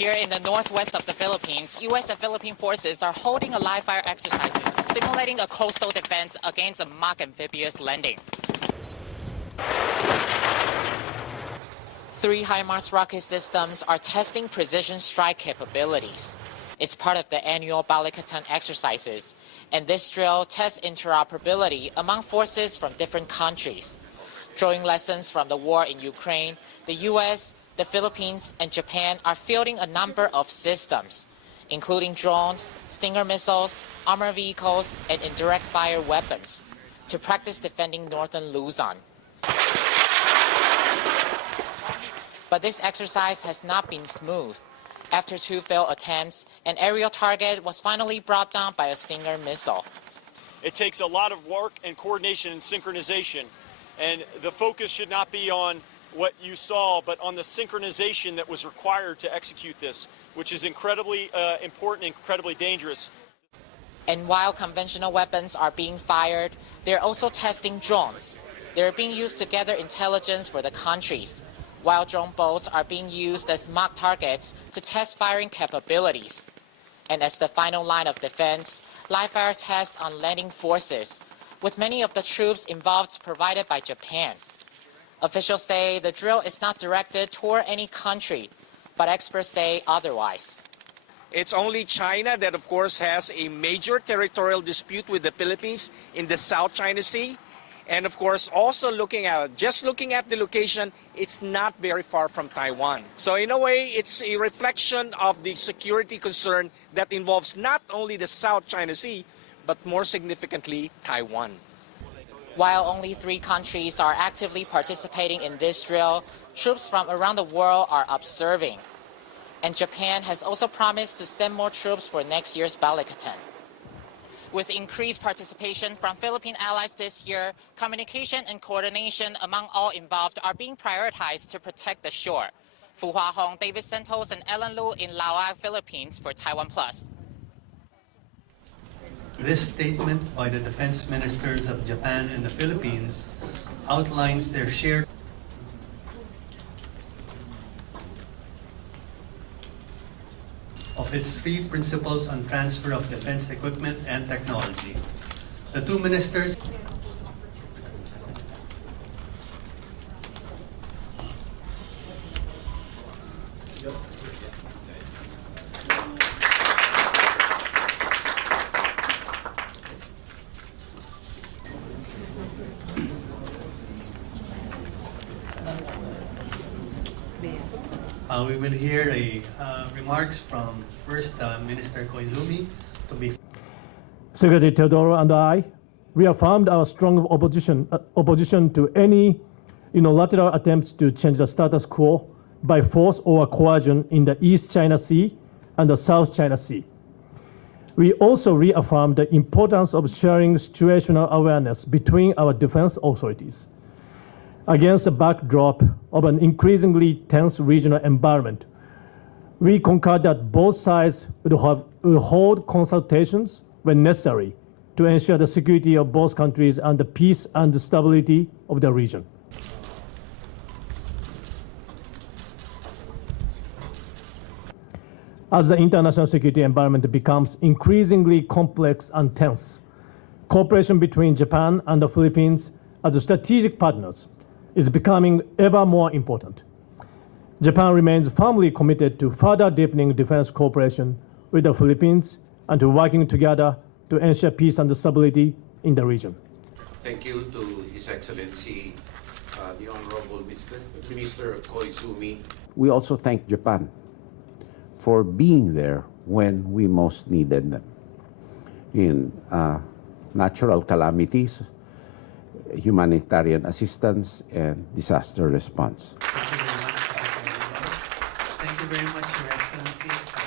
Here in the northwest of the Philippines, U.S. and Philippine forces are holding a live fire exercises, simulating a coastal defense against a mock amphibious landing. 3 HIMARS rocket systems are testing precision strike capabilities. It's part of the annual Balikatan exercises, and this drill tests interoperability among forces from different countries. Drawing lessons from the war in Ukraine, the U.S., the Philippines, and Japan are fielding a number of systems, including drones, Stinger missiles, armored vehicles, and indirect fire weapons, to practice defending northern Luzon. But this exercise has not been smooth. After 2 failed attempts, an aerial target was finally brought down by a Stinger missile. It takes a lot of work and coordination and synchronization, and the focus should not be on what you saw, but on the synchronization that was required to execute this, which is incredibly important and incredibly dangerous. And while conventional weapons are being fired, they're also testing drones. They're being used to gather intelligence for the countries, while drone boats are being used as mock targets to test firing capabilities. And as the final line of defense, live fire tests on landing forces, with many of the troops involved provided by Japan. Officials say the drill is not directed toward any country, but experts say otherwise. It's only China that, of course, has a major territorial dispute with the Philippines in the South China Sea. And, of course, also looking at the location, it's not very far from Taiwan. So, in a way, it's a reflection of the security concern that involves not only the South China Sea, but more significantly, Taiwan. While only 3 countries are actively participating in this drill, troops from around the world are observing. And Japan has also promised to send more troops for next year's Balikatan. With increased participation from Philippine allies this year, communication and coordination among all involved are being prioritized to protect the shore. Fu Hua Hong, David Santos, and Ellen Lu in Laoag, Philippines for Taiwan Plus. This statement by the defense ministers of Japan and the Philippines outlines their shared of its 3 principles on transfer of defense equipment and technology. The 2 ministers we will hear remarks from First Minister Koizumi to be. Secretary Teodoro and I reaffirmed our strong opposition to any unilateral attempts to change the status quo by force or coercion in the East China Sea and the South China Sea. We also reaffirmed the importance of sharing situational awareness between our defense authorities. Against the backdrop of an increasingly tense regional environment, we concurred that both sides would hold consultations when necessary to ensure the security of both countries and the peace and stability of the region. As the international security environment becomes increasingly complex and tense, cooperation between Japan and the Philippines as strategic partners is becoming ever more important. Japan remains firmly committed to further deepening defense cooperation with the Philippines and to working together to ensure peace and stability in the region. Thank you to His Excellency, the Honorable Minister Koizumi. We also thank Japan for being there when we most needed them in natural calamities, humanitarian assistance, and disaster response. Thank you very much, Your Excellency.